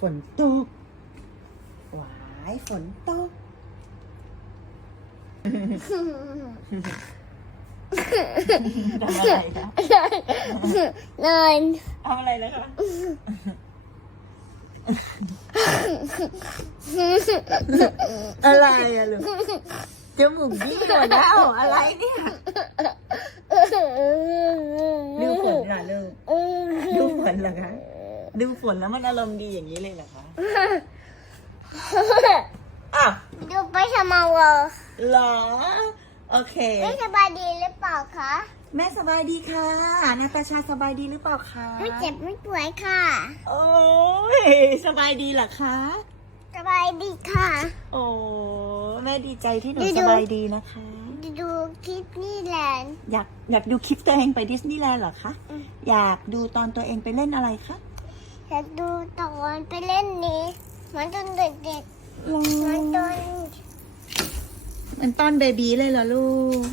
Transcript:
ฝนตกหวายฝนตก ทำอะไรคะนอนทำอะไรแล้วคะอะไรอะลูกจมูกยิ่งหมดแล้วอะไรเนี่ยดูฝนเหรอลูกดูฝนเหรอคะ ดูฝนแล้วมันอารมณ์ดีอย่างนี้เลยเหรอคะอ้าวดูไปทำไมวะเหรอ โอเคไม่สบายดีหรือเปล่าคะ แม่สบายดีค่ะนาตาชาสบายดีหรือเปล่าคะไม่เจ็บไม่ป่วยค่ะ โอ้ยสบายดีเหรอคะ สบายดีค่ะ โอ้แม่ดีใจที่หนูดูสดูบายดีนะคะดูคลิปนี่แหละอยากอยากดูคลิปตัวเองไปดิสนีย์แลนด์เหรอคะอืมอยากดูตอนตัวเองไปเล่นอะไรคะ อยากดูตอนไปเล่นนี้เหมือนตอนเด็กๆเหมือนตอน มันตอนเบบีเลยเหรอลูก